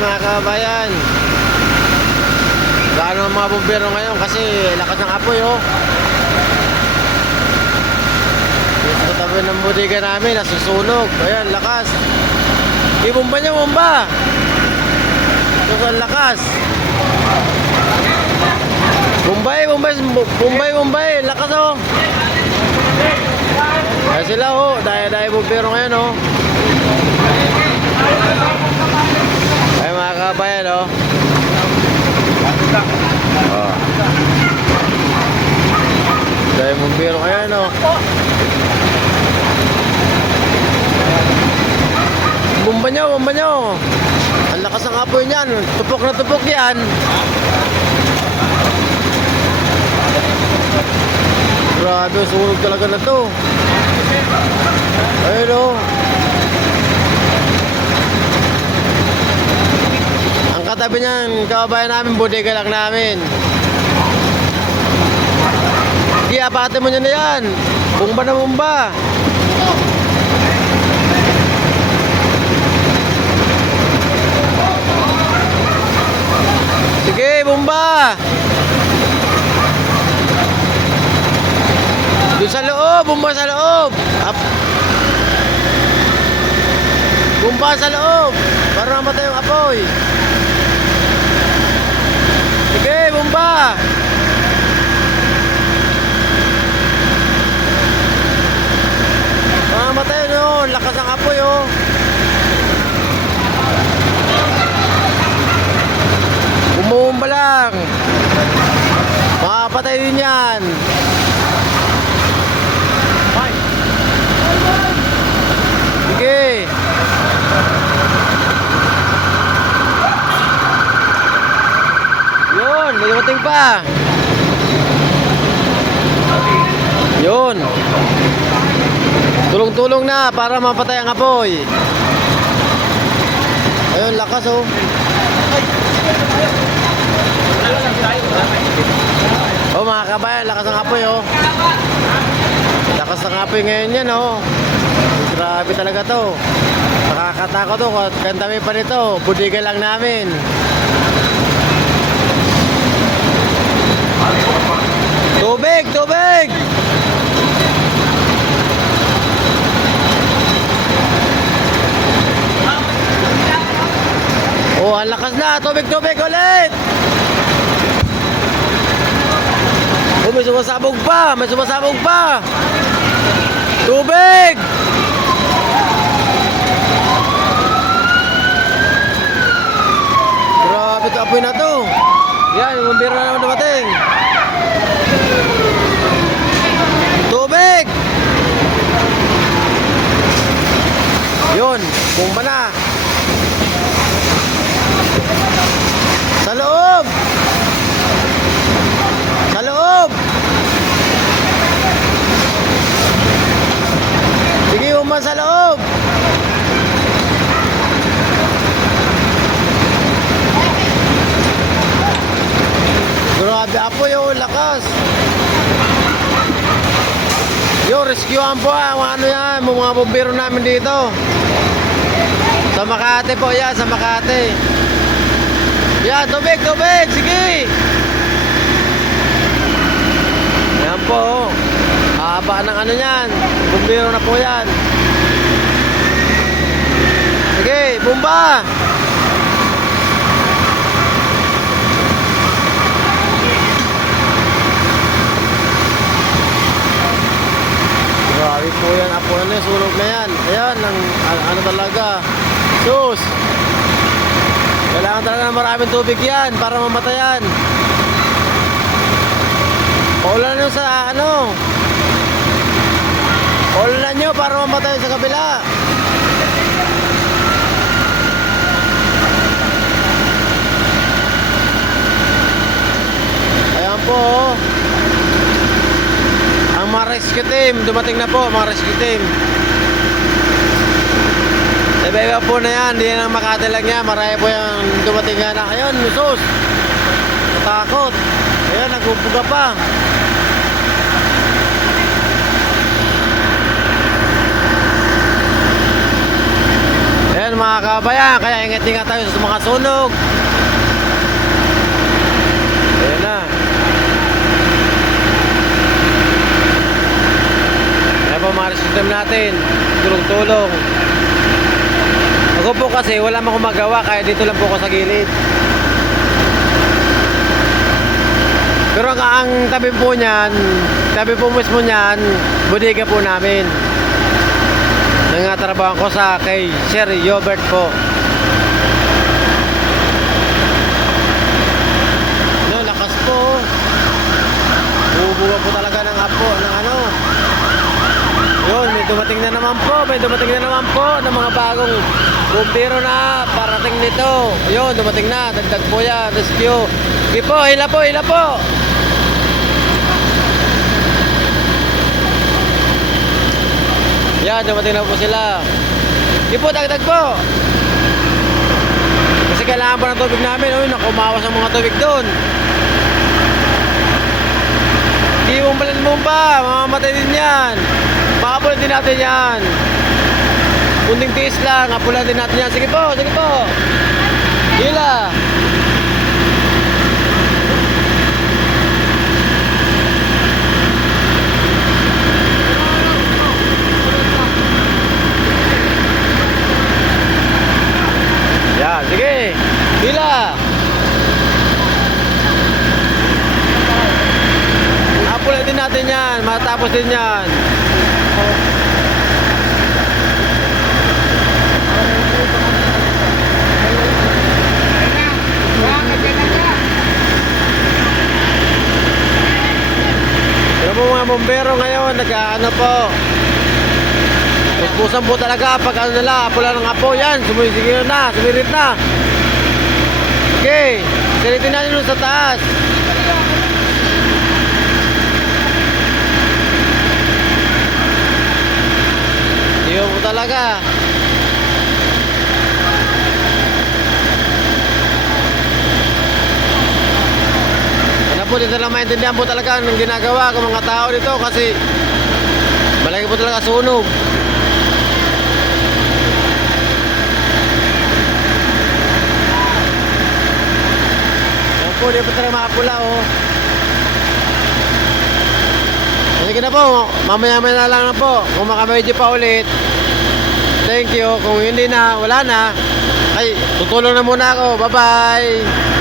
mga kabayan. Gaano ang mga bumbero ngayon kasi lakas ng apoy oh. Dito sa tabi ng bodega namin nasusunog. Ayan, lakas. Ibomba niya, bomba. Ito ang lakas. Bombay, bombay, bombay, bombay. Lakas oh. Kaya sila oh, daya-daya bumbero ngayon oh. Ay mga kabayan oh. Oh. Daya bumbero ngayon oh. Bomba nyo, bomba nyo. Ang lakas ng apoy niyan. Tupok na tupok yan. Grabe, sunog talaga na to. Ayun o. Ang katabi niyan, kababayan namin, bodega lang namin. Sige, apate mo niya na yan. Bomba na bomba. Sige, bomba. Doon sa loob, bomba sa loob. Bomba sa loob. Para namatay yung apoy. Sige, bomba. Para namatay yun. Lakas ng apoy oh. Bumumba lang. Makapatay din yan. Sige. Yun, may dumating pa. Yun. Tulong-tulong na para mapatay ang apoy. Ayun, lakas oh. Oh mga kabayan, lakas ng apoy oh. Lakas ng apoy ngayon yan oh. Grabe talaga to. Nakakatakot to. Kantami pa nito. Bodega lang namin. Tubig! Tubig! Oh, ang lakas na. Tubig! Tubig ulit! Oh, may sumasabog pa! May sumasabog pa! Tubig! Grabe ito apoy na to. Yan, yung bumbero na naman dumating. Tubig! Yun, bomba na. Sa loob! Sa loob! Sige, bomba sa loob! Grabe apoy yung lakas. Yo, rescuean po ang ano yan, mga bumbero namin dito. Sa Makati po yan, sa Makati. Yan, tubig, tubig, sige. Yan po. Haba ng ano yan. Bumbero na po yan. Sige, bomba. Grabe po yan, apo na yan, sunog na yan. Ayan, ano talaga. Sus! Kailangan talaga ng maraming tubig yan para mamatayan. Paulan nyo sa ano. Paulan nyo para mamatay sa kabila. Ayan po oh. Ang mga rescue team, dumating na po mga rescue team. Iba-iba po na yan, hindi yan ang Makati lang yan. Marami po yung dumating nga na. Ayun, sus! Natakot. Ayan, nagbubuga pa. Ayan, yan mga kabayan, kaya ingat-ingat tayo sa mga sunog. Ayan na. Ayan po mga system natin, tulong-tulong. Ako po kasi wala akong magawa, kaya dito lang po ako sa gilid. Pero ang tabi po niyan, tabi po mismo niyan, bodega po namin. Nangatrabaho ko sa kay Sir Yobert po. No, lakas po. Bubuwa po talaga ng apo, ng ano. Yun, may dumating na naman po, ng mga bagong bumbero na parating nito. Yun, dumating na, dagdag po yan, rescue. Sige po, hila po, hila po. Yan, dumating na po sila. Sige po, dagdag po. Kasi kailangan po ng tubig namin. Uy, nakumawas ang mga tubig doon. Hindi mong ba, mamamatay din yan. Makapulan din natin yan. Kunting tiis lang, apulan din natin yan. Sige po, sige po. Hila. Yan, sige. Hila. Apulan din natin yan, matapos din yan. Pero po mga bombero ngayon, nag-ano po. Puspusan po talaga pag ano nila, apula ng apo yan, sumisigil na, sumirit na. Okay, silitin natin doon sa taas. Iyo po talaga. Ano po, dito lang maintindihan po talaga ng ginagawa ng mga tao dito kasi malaki po talaga sunog. Yan po, di po talaga makapula oh. Sige na po, mamaya-maya na lang na po. Kung makamedyo pa ulit, thank you. Kung hindi na, wala na. Ay, tutulong na muna ako. Bye-bye.